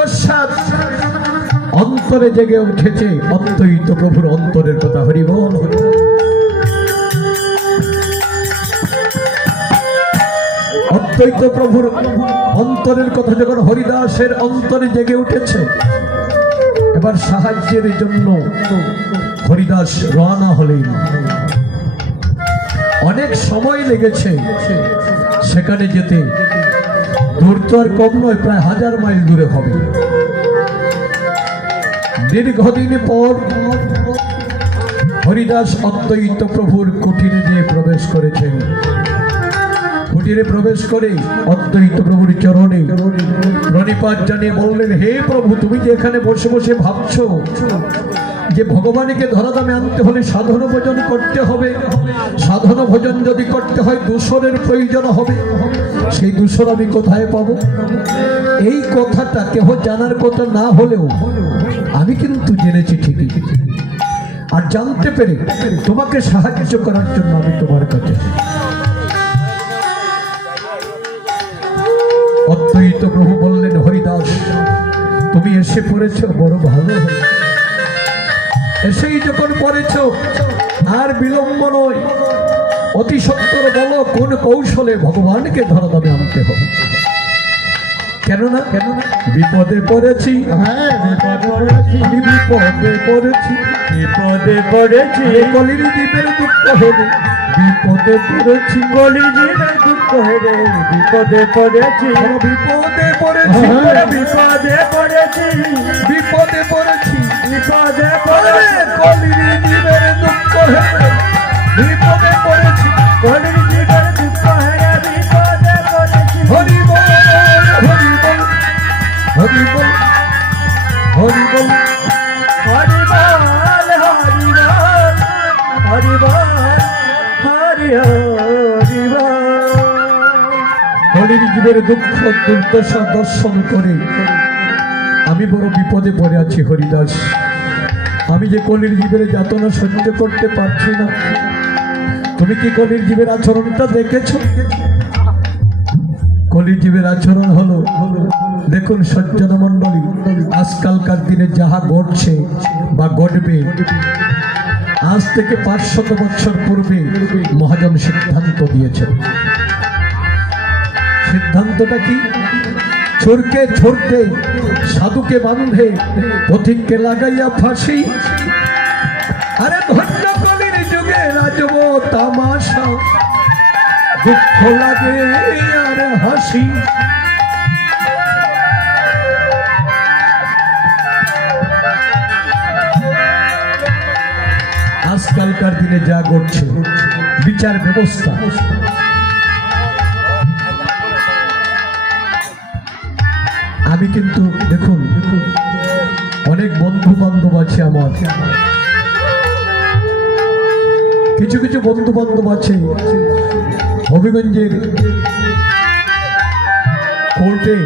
অকস্মাৎ অন্তরে জেগে উঠেছে অদ্বৈত প্রভুর অন্তরের কথা। হরি বল। অদ্বৈত প্রভুর অন্তরের কথা যখন হরিদাসের অন্তরে জেগে উঠেছে, এবার সাহায্যের জন্য হরিদাস রওনা হলেন। অনেক সময় লেগেছে সেখানে যেতে, দূর তো আর কম নয়, প্রায় 1000 মাইল দূরে হবে। দীর্ঘদিন পর হরিদাস অদ্বৈত প্রভুর কুটিরে যেয়ে প্রবেশ করেছেন। কুটিরে প্রবেশ করে অদ্বৈত প্রভুর চরণে প্রণিপাত জানিয়ে বললেন, হে প্রভু, তুমি যে এখানে বসে বসে ভাবছো যে ভগবানকে ধরাধামে আনতে হলে সাধন ভোজন করতে হবে, সাধন ভোজন যদি করতে হয় দূষণের প্রয়োজন হবে, সেই দূষণ আমি কোথায় পাবো? এই কথাটা কেহ জানার কথা না হলেও আমি কিন্তু জেনেছি ঠিকই, আর জানতে পেরে তোমাকে সাহায্য করার জন্য আমি তোমার কাছে। অদ্বৈত প্রভু বললেন, হরিদাস, তুমি এসে পড়েছ, বড় ভালো হয়েছে। এসেই যখন পড়েছ, আর বিলম্ব নয়, অতি সত্বর বলো কোন কৌশলে ভগবানকে ধরাধামে আনতে হবে। কেননা বিপদে পড়েছি, আমি বিপদে পড়েছি, কলির দ্বীপের দুঃখ হেরে, বিপদে পড়েছি, কলির দ্বীপের দুঃখ হেরে, বিপদে পড়েছি, বিপদে পড়েছি, বিপদে পড়েছি, বিপদে পড়েছি, বিপদে পড়েছি, কলির দ্বীপের দুঃখ হেরে, বিপদে পড়েছি, কলির দ্বীপের দুঃখ হেরে, বিপদে পড়েছি। হরি বল, হরি বল, হরি বল, হরি বল, হরি বল, হরি বল, হরি হরি বল। কলির জীবের দুঃখ দুর্দশা দর্শন করে আমি বড় বিপদে পড়ে আছি হরিদাস। আমি যে কলির জীবের যাতনা সহ্য করতে পারছি না। তুমি কি কলির জীবের আচরণটা দেখেছো? কলির জীবের আচরণ হলো, দেখুন সজ্জন মণ্ডলী, আজকালকার দিনে যাহা ঘটছে বা ঘটবে, আজ থেকে 500 বছর পূর্বে মহাজন সিদ্ধান্ত দিয়েছেন। সিদ্ধান্তটা কি? চোরকে ধরতে, সাধুকে বাঁধে, পথিককে লাগাইয়া ফাঁসি। আরে ধন্য কলির যুগে রাজব তামাশা, দুঃখ লাগে আর হাসি। আজকালকার দিনে যা ঘটছে বিচার ব্যবস্থা, আমি কিন্তু দেখুন অনেক বন্ধু বান্ধব আছে আমার, কিছু কিছু বন্ধু বান্ধব আছে হবিগঞ্জের কোর্টে,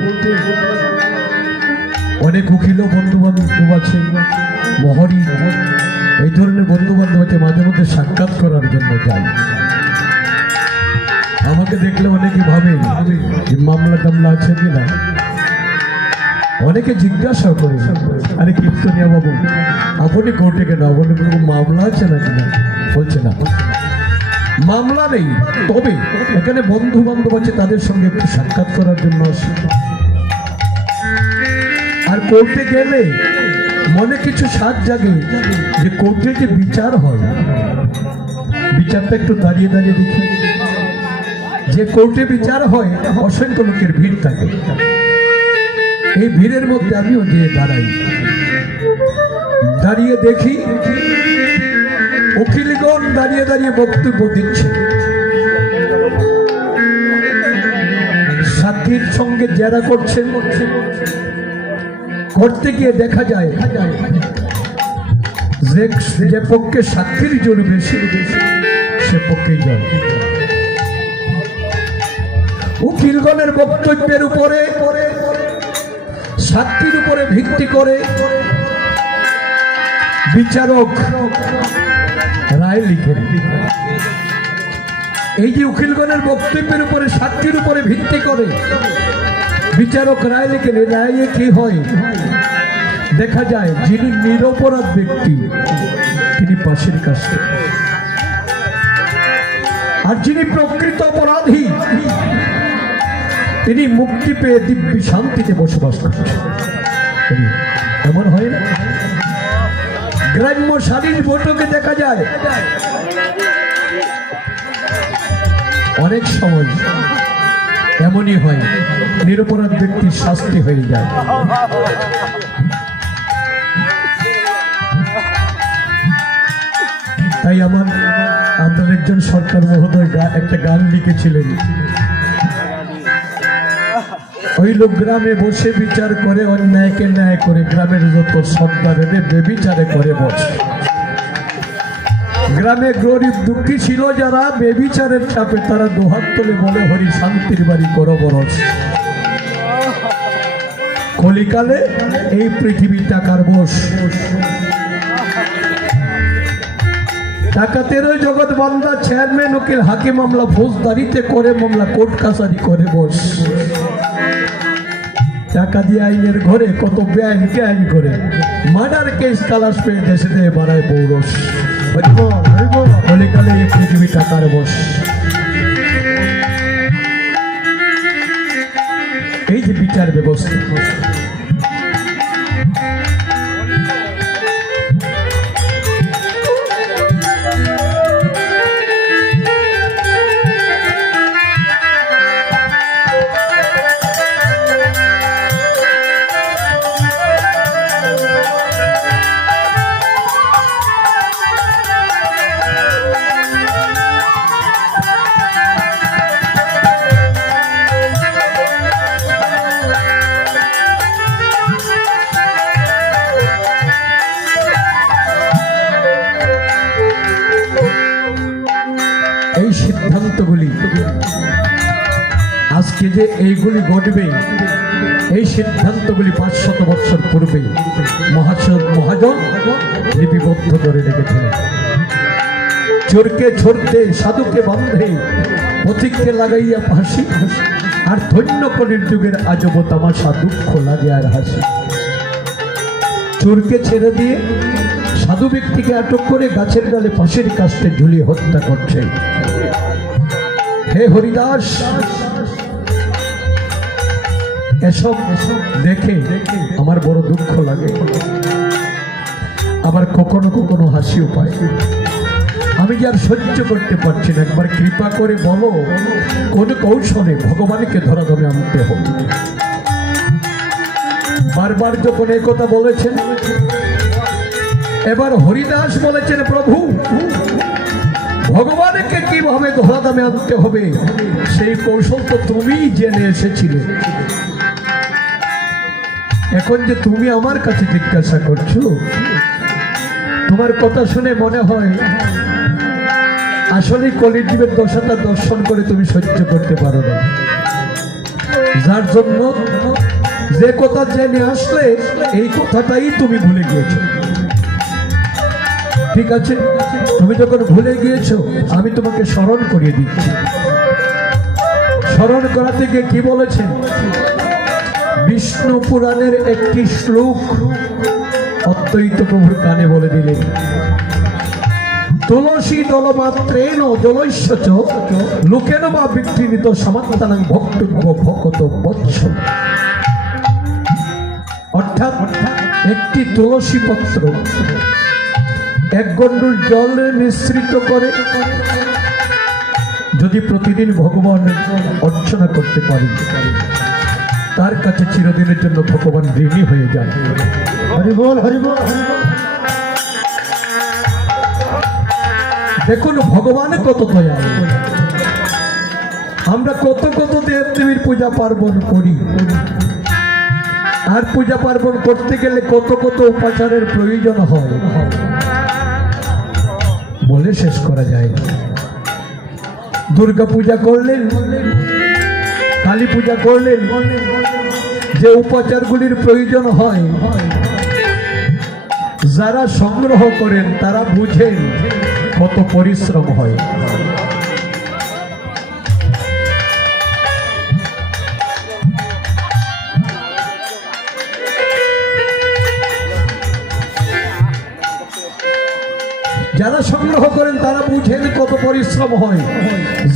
অনেক উকিল বন্ধু বান্ধব আছে, মহরী, এই ধরনের বন্ধু বান্ধব আছে। মাঝে মধ্যে সাক্ষাৎ করার জন্য যাই। আমাকে দেখলে অনেকে ভাবে যে মামলা টামলা আছে কিনা। অনেকে জিজ্ঞাসা করে, আরে কীর্তনিয়া বাবু, আপনি কোর্টে কেন, আপনার কোনো মামলা আছে নাকি? না, বলছে না, মামলা নেই, তবে এখানে বন্ধু বান্ধব আছে, তাদের সঙ্গে একটু সাক্ষাৎ করার জন্য আসি। আর কোর্টে গেলে মনে কিছু সাজ জাগে যে কোর্টে যে বিচার হয়, বিচারটা একটু দাঁড়িয়ে দাঁড়িয়ে দেখি। যে কোর্টে বিচার হয় অসংখ্য লোকের ভিড় থাকে, এই ভিড়ের মধ্যে আমিও গিয়ে দাঁড়াই, দাঁড়িয়ে দেখি উকিলগণ দাঁড়িয়ে দাঁড়িয়ে বক্তব্য দিচ্ছে। সাক্ষীর সঙ্গে জেরা করছেন, করতে গিয়ে দেখা যায় যে পক্ষে সাক্ষীর জোর বেশি সে পক্ষেই যায়। উকিলগণের বক্তব্যের উপরে, সাক্ষীর উপরে ভিত্তি করে বিচারক রায় লিখেন। এই যে উকিলগণের বক্তব্যের উপরে, সাক্ষীর উপরে ভিত্তি করে বিচারক রায় লিখেন, রায়ে কি হয়? দেখা যায় যিনি নিরপরাধ ব্যক্তি তিনি ফাঁসির কাছে, আর যিনি প্রকৃত অপরাধী তিনি মুক্তি পেয়ে দিব্য শান্তিতে বসবাস করছেন। এমন হয় না? গ্রাম্য সালিশ বৈঠকে দেখা যায় অনেক সময় এমনই হয়, নিরপরাধ ব্যক্তির শাস্তি হয়ে যায়। তাই আমাদের একজন সরকার মহোদয় একটা গান লিখেছিলেন, ওই লোক গ্রামে বসে বিচার করে, অন্যায়কে ন্যায় করে, গ্রামের যত সর্দার এনে বেবিচারে করে বসে। গ্রামে গরিব দুঃখী ছিল যারা, বেবিচারের চাপে তারা দুহাত তুলে বলে, হরি শান্তির বাড়ি করো বরস। কলিকালে এই পৃথিবী টাকার বশ, ডাকাতেরও জগৎ বান্দা, চেয়ারম্যান উকিল হাকিম মামলা ফৌজদারিতে করে মামলা, কোর্ট কাছারি করে বস। টাকা দিয়ে আইনের ঘরে কত বেআইনকে আইন করে, মার্ডার কেস তালাশ পেয়ে দেশে দিয়ে বাড়ায় পৌরস। কলিকালে এই পৃথিবী টাকার বশ। এই যে বিচার ব্যবস্থা, এই সিদ্ধান্তগুলি আজকে যে এইগুলি ঘটবে, এই সিদ্ধান্তগুলি 500 বছর পূর্বে মহাজন লিপিবদ্ধ করে রেখেছিলেন। চোরকে ছড়তে, সাধুকে বান্ধে, পথিককে লাগাইয়া ফাঁসি, আর ধন্য কলির যুগের আজব তামাশা, দুঃখ লাগে আর হাসি। চোরকে ছেড়ে দিয়ে সাধু ব্যক্তিকে আটক করে গাছের ডালে ফাঁসির কাস্টে ঝুলিয়ে হত্যা করছে। হে হরিদাস, এসব দেখে আমার বড় দুঃখ লাগে, আবার কখনো কখনো হাসিও পায়। আমি যার সহ্য করতে পারছি না, একবার কৃপা করে বলো কোন কৌশলে ভগবানকে ধরাধামে আনতে হবে। বারবার যখন এই কথা বলেছেন, এবার হরিদাস বলেছেন, প্রভু ভগবানকে কিভাবে ধরাধামে আনতে হবে সেই কৌশল তো তুমি জেনে এসেছিলে, এখন যে তুমি আমার কাছে জিজ্ঞাসা করছো, তোমার কথা শুনে মনে হয় আসলে কলিযুগের দশাটা দর্শন করে তুমি সহ্য করতে পারো না, যার জন্য যে কথা জেনে আসলে এই কথাটাই তুমি ভুলে গিয়েছো। ঠিক আছে, তুমি যখন ভুলে গিয়েছো আমি তোমাকে স্মরণ করিয়ে দিচ্ছি। স্মরণ করা থেকে কি বলেছেন? বিষ্ণু পুরাণের একটি শ্লোক অদ্বৈত প্রভুর কানে বলে দিলেন, তুলসী দলমাত্রেণ জলৈষ্য লোকেন বা বিঘ্নিত সমাত্তানাং ভক্তব্য ভকত বৎস। অর্থাৎ একটি তুলসী পত্র এক গণ্ডুল জলে মিশ্রিত করে যদি প্রতিদিন ভগবান অর্চনা করতে পারি, তার কাছে চিরদিনের জন্য ভগবান ঋণী হয়ে যায়। হরি বল, হরি বল। দেখুন ভগবান কত দয়ালু। আমরা কত কত দেব দেবীর পূজা পার্বণ করি, আর পূজা পার্বণ করতে গেলে কত কত উপাচারের প্রয়োজন হয়, বলে শেষ করা যায় না। দুর্গা পূজা করলেন, কালী পূজা করলেন, যে উপাচারগুলির প্রয়োজন হয় যারা সংগ্রহ করেন তারা বুঝেন কত পরিশ্রম হয়। যারা সংগ্রহ করেন তারা বুঝেন কত পরিশ্রম হয়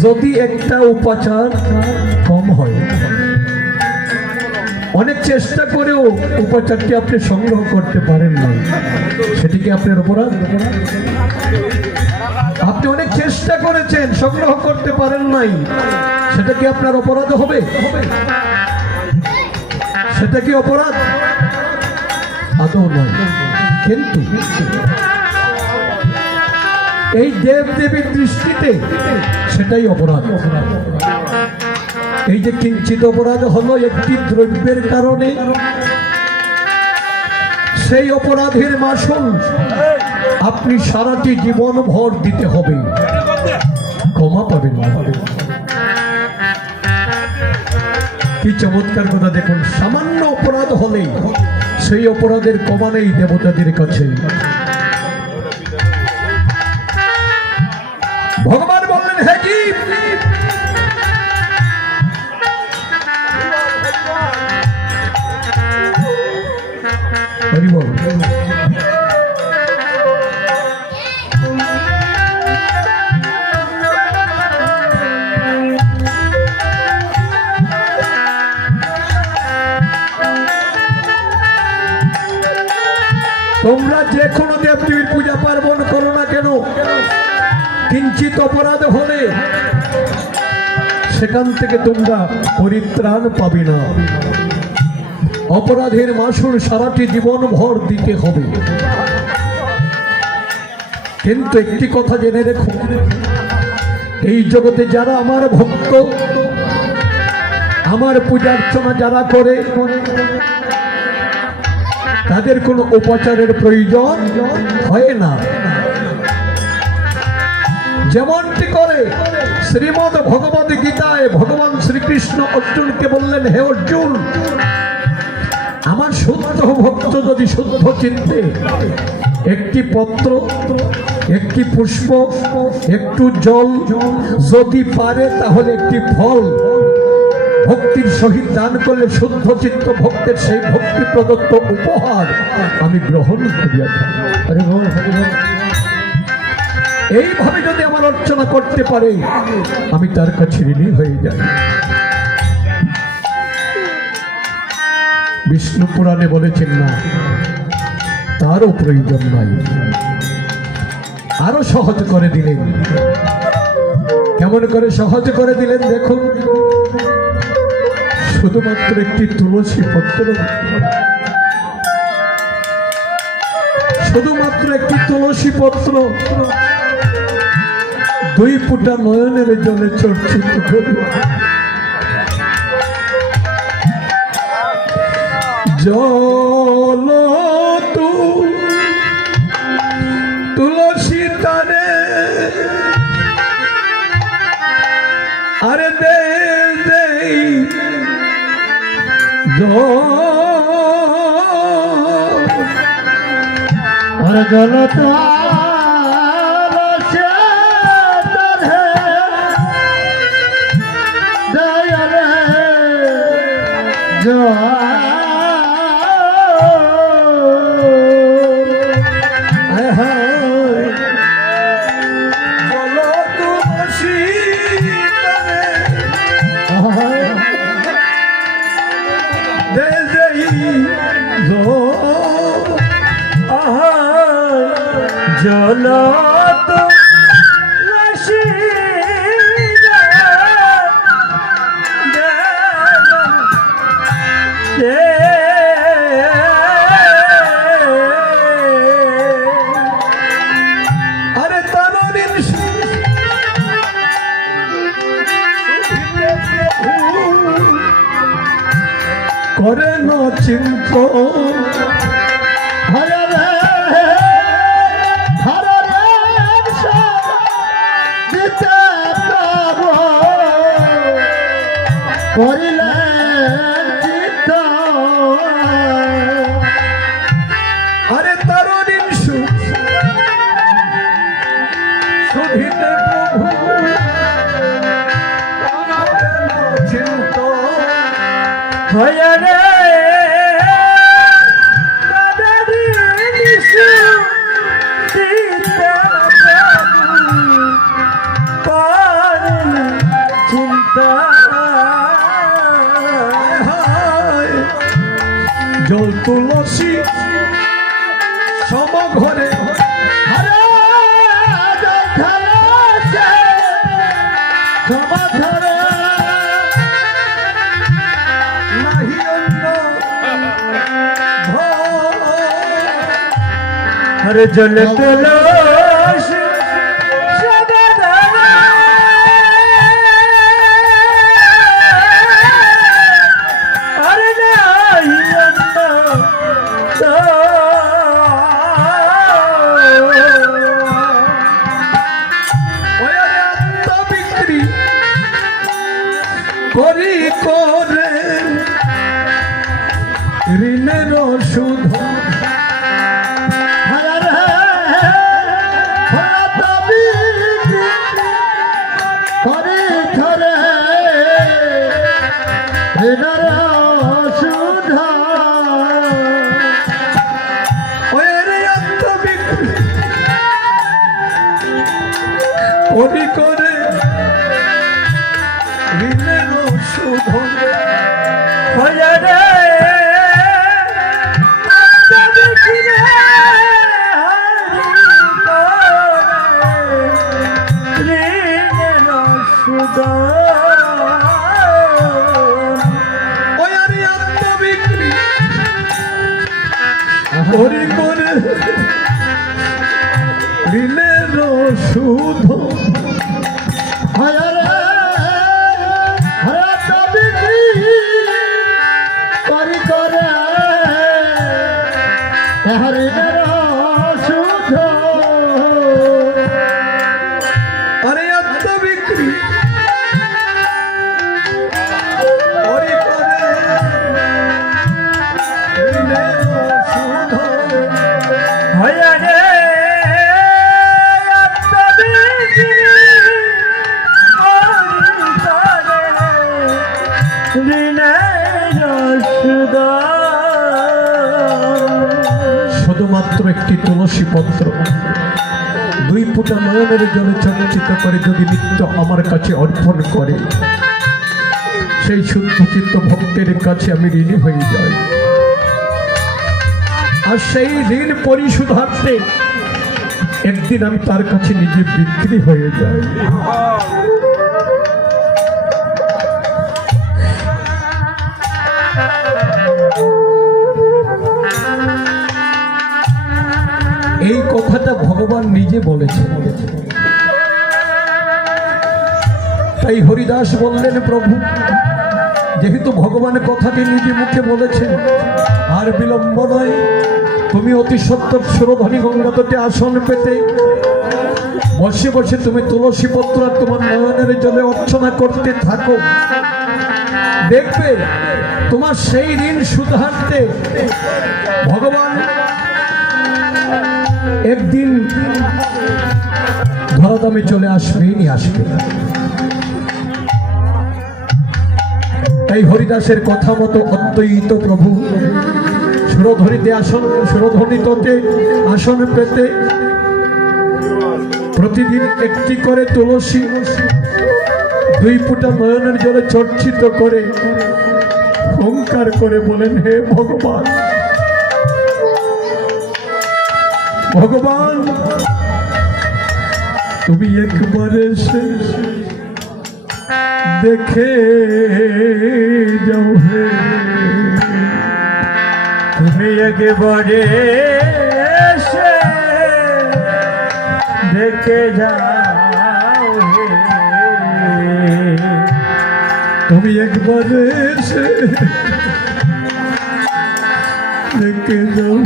যদি একটা উপাচার কম হয়। অনেক চেষ্টা করেও উপাচারটি আপনি সংগ্রহ করতে পারেন না, সেটি কি আপনার অপরাধ? আপনি অনেক চেষ্টা করেছেন, সংগ্রহ করতে পারেন নাই, সেটা কি আপনার অপরাধ হবে? সেটা কি অপরাধ? আদৌ নয়। কিন্তু এই দেব দেবীর দৃষ্টিতে সেটাই অপরাধ। এই যে কিঞ্চিত অপরাধ হলো একটি দ্রব্যের কারণে, সেই অপরাধের মাসুল আপনি সারাটি জীবন ভর দিতে হবে, ক্ষমা পাবেন না। কি চমৎকার কথা দেখুন, সামান্য অপরাধ হলে সেই অপরাধের ক্ষমা নেই দেবতাদের কাছে। ভগবান বললেন, হে জীব, হরি বল। তোমরা যে কোনো দেবদেবীর পূজা পার্বণ করো না কেন, কিঞ্চিত অপরাধ হলে সেখান থেকে তোমরা পরিত্রাণ পাবে না। অপরাধের মাসুল সারাটি জীবন ভর দিতে হবে। কিন্তু একটি কথা জেনে রেখো, এই জগতে যারা আমার ভক্ত, আমার পূজার্চনা যারা করে, তাদের কোনো উপাচারের প্রয়োজন হয় না। যেমনটি করে শ্রীমদ ভগবদ গীতায় ভগবান শ্রীকৃষ্ণ অর্জুনকে বললেন, হে অর্জুন, আমার শুদ্ধ ভক্ত যদি শুদ্ধ চিন্তে একটি পত্র, একটি পুষ্প, একটু জল যদি পারে, তাহলে একটি ফল ভক্তির সহিত দান করলে শুদ্ধ চিত্ত ভক্তের সেই ভক্তি প্রদত্ত উপহার আমি গ্রহণ করিয়া থাকি। এইভাবে যদি আমার অর্চনা করতে পারে, আমি তার কাছে ঋণী হয়ে যাই। বিষ্ণু পুরাণে বলেছেন না, তারও প্রয়োজন নাই, আরো সহজ করে দিলেন। কেমন করে সহজ করে দিলেন দেখুন, শুধুমাত্র একটি তুলসী পত্র, শুধুমাত্র একটি তুলসী পত্র 2 ফুটা নয়নের জলে চর্চিত করবে। জল তুলসী তারে আরে দে আর জল জল আরে তারিন করে না চিন্ত আরে তারিন সুধিতে প্রভু চিন্ত হয় রে জল তুলসী সমঘরে নাহি অন্য हरे जल तुलसी हरे नहीं বিক্রি করি করে ঋণের সুধ করি করে ঋণের শোধন হয়ে রে করি করে ঋণের সুধ করি করে হরিণের সুধ আরে আত্মবিক্রি করি করে ঋণের সুধ হয়ে রে শুধুমাত্র একটি তুলসী পত্র 2 ফোঁটা নয়নের জলে চঞ্চিত করে যদি নিত্য আমার কাছে অর্পণ করে, সেই শুদ্ধচিত্ত ভক্তের কাছে আমি ঋণী হয়ে যাই। আর সেই ঋণ পরিশোধার্থে একদিন আমি তার কাছে নিজে বিক্রি হয়ে যাই। এই কথাটা ভগবান নিজে বলেছেন। তাই হরিদাস বললেন, প্রভু যেহেতু ভগবান কথাটি নিজে মুখে বলেছেন, আর বিলম্ব নয়, তুমি অতি সত্বর সুরধনী গঙ্গা তটে আসন পেতে বসে বসে তুমি তুলসী পত্র আর তোমার নয়নের জলে অর্চনা করতে থাকো। দেখবে তোমার সেই ঋণ শুধার্থে ভগবান একদিন ধরাধামে চলে আসবেই আসবে। তাই হরিদাসের কথা মতো অদ্বৈত প্রভু সুরধনিতে আসন পেতে প্রতিদিন একটি করে তুলসী 2 ফোঁটা নয়নের জলে চর্চিত করে ওঙ্কার করে বলেন, হে ভগবান, ভগবান তুমি একবার এসে দেখে যাও, হে তুমি একবারে এসে দেখে যাও, তুমি একবার এসে দেখে যাও,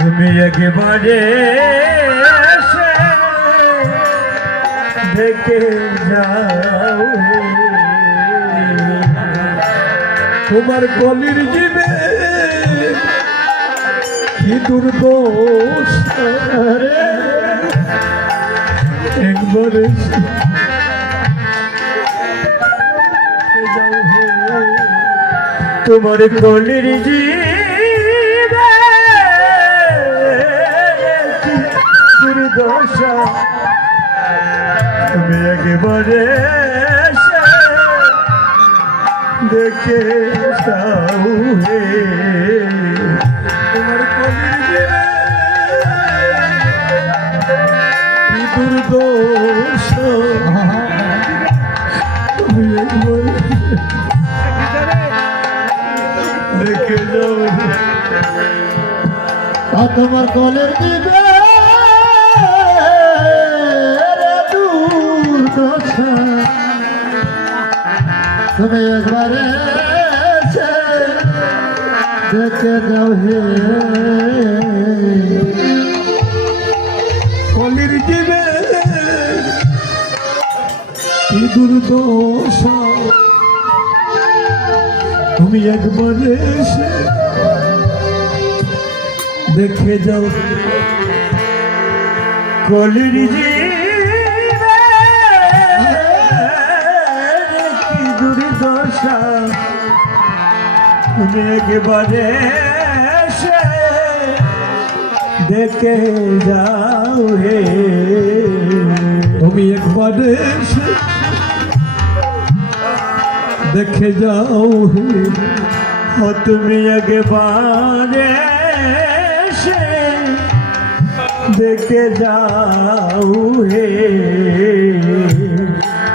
তুমি একবারে এসে দেখে যাও, তোমার কলির জীবে কি দুর্দোষ, একবার এসে যাও, হে তোমার কলির জীবে দুর্দশা, তুমি একবারে এসে দেখে যাও, তোমার কলের দিবে দুর্দশা তুমি একবারে এসে দেখে যাও হে কলির জীবে কি দুর্দশা তুমি একবার এসে দেখে যাও। কলির জীবে কি দুর্দশা তুমি একবারে এসে দেখে যাও হে। তুমি একবার এসে দেখে যাও হে। ও তুমি একবারে এসে দেখে যাও হে।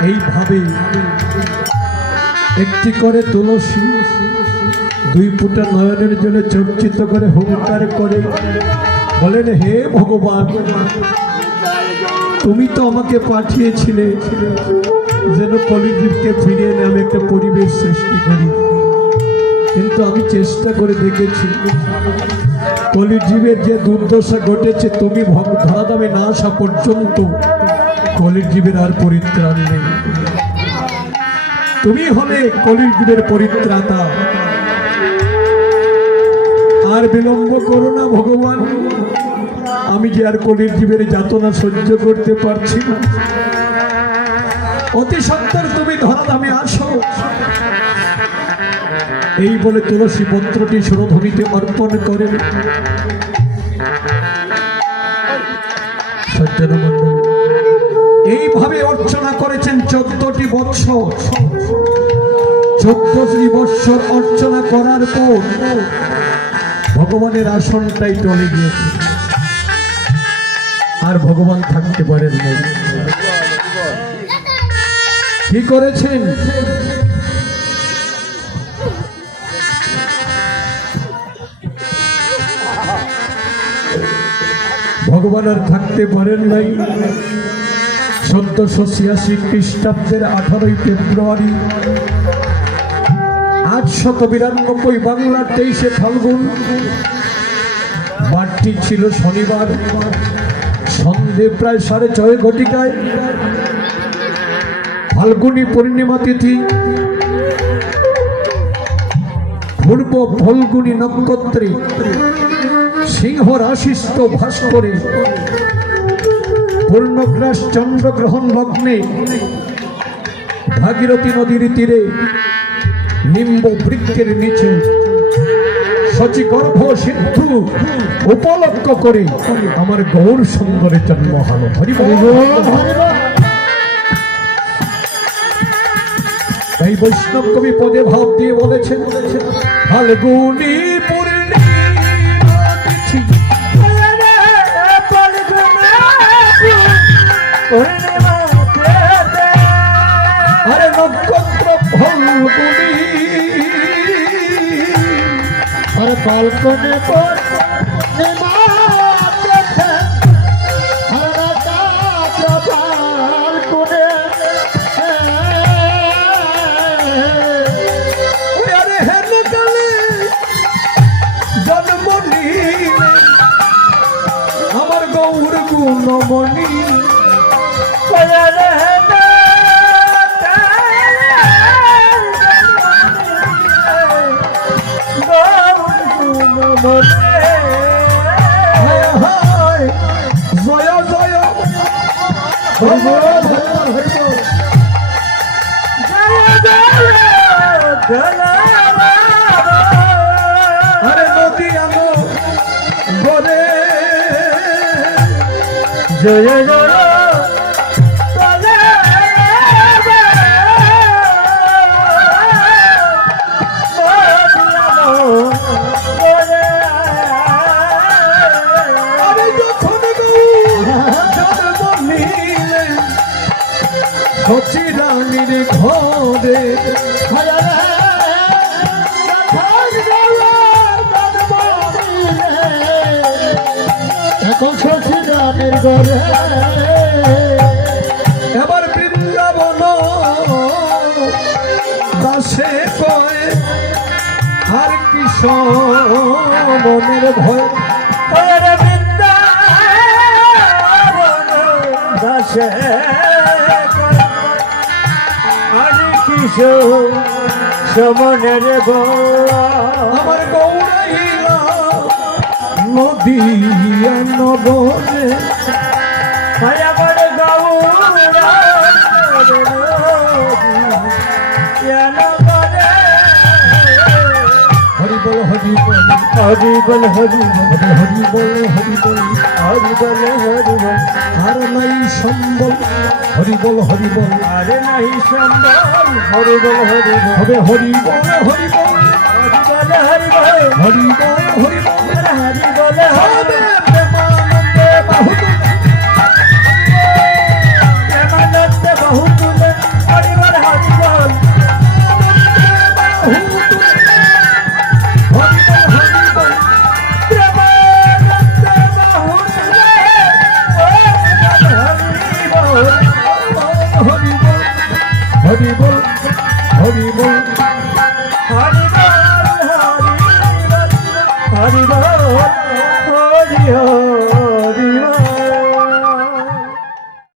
এইভাবে একটি করে তুলসী দুই ফুটা নয়নের জন্য চর্চিত করে হুঙ্কার করে বলেন, হে ভগবান, তুমি তো আমাকে পাঠিয়েছিলে যেন কলিযুগকে ফিরিয়ে এনে আমি একটা পরিবেশ সৃষ্টি করি, কিন্তু আমি চেষ্টা করে দেখেছি কলিযুগের যে দুর্দশা ঘটেছে তুমি ধরাধামে না আসা পর্যন্ত কলিযুগের আর পরিত্রাণ নেই। তুমি হলে কলিযুগের পরিত্রাতা। আর বিলম্ব করো না ভগবান, আমি যে আর কলিযুগের যাতনা সহ্য করতে পারছি না। অতি সত্বর তুমি ধরাধামে আসো। এই বলে তুলসী পত্রটি সুরধ্বনিতে অর্পণ করেন। সজ্জন মণ্ডল এইভাবে অর্চনা করেছেন 14টি বৎসর। 14টি বৎসর অর্চনা করার পর ভগবানের আসনটাই টলে গিয়েছে, আর ভগবান থাকতে পারেন নাই। কি করেছেন? ভগবান আর থাকতে পারেন নাই। 1486 খ্রিস্টাব্দের 18 ফেব্রুয়ারি 892 বাংলার 23 ফাল্গুন, বারটি ছিল শনিবার, সন্ধে প্রায় 6:30 ঘটিকায়, ফাল্গুনী পূর্ণিমা তিথি, পূর্ব ফল্গুনী নক্ষত্রে সিংহ রাশিস্থ ভাস্করে পূর্ণগ্রাস চন্দ্রগ্রহণ লগ্নে ভাগীরথী নদীর তীরে নিম্ব বৃক্ষের নিচে শচীগর্ভ সিদ্ধু উপলক্ষ করে আমার গৌর সুন্দরের জন্ম হল। হরি বল। তাই বৈষ্ণব কবি পদে ভাব দিয়ে বলেছেন, ফাল্গুনী আরে নক্ষত্র ফাল্গুনী, আর বালকনে পর আমার গৌর গুণমণি জয় জয় আরে নদী আমো গরে জয় জয় সচিরানীর ঘরে কংসিদানের ঘরে এবার বৃন্দাবন দাসে কয় আর কিশোরের ভয় ওরে বৃন্দাবন দাসে আরে কিশোর সমনের গোয়া আমার গৌরাইলা নদিয়া নবনে মায়া বড় গৌরা হরি বল হরি বল হরি বল হরি বল হরি বল হরি বল হরি বল হরি বল আর নাই সম্বল হরি বল হরি বল আরে নাই সম্বল হরি বল হরি বল হবে হরি বল হরি বল হরি বল হরি বল হরি বল হরি বল হরি বল হবে প্রেমানন্দে বাহুতে প্রেমানন্দে বহুতুলে হরি বল হরি বল প্রেমানন্দে বহুতুলে হরি বল হরি বল হরি বল হরি বল হরি বল হরি বল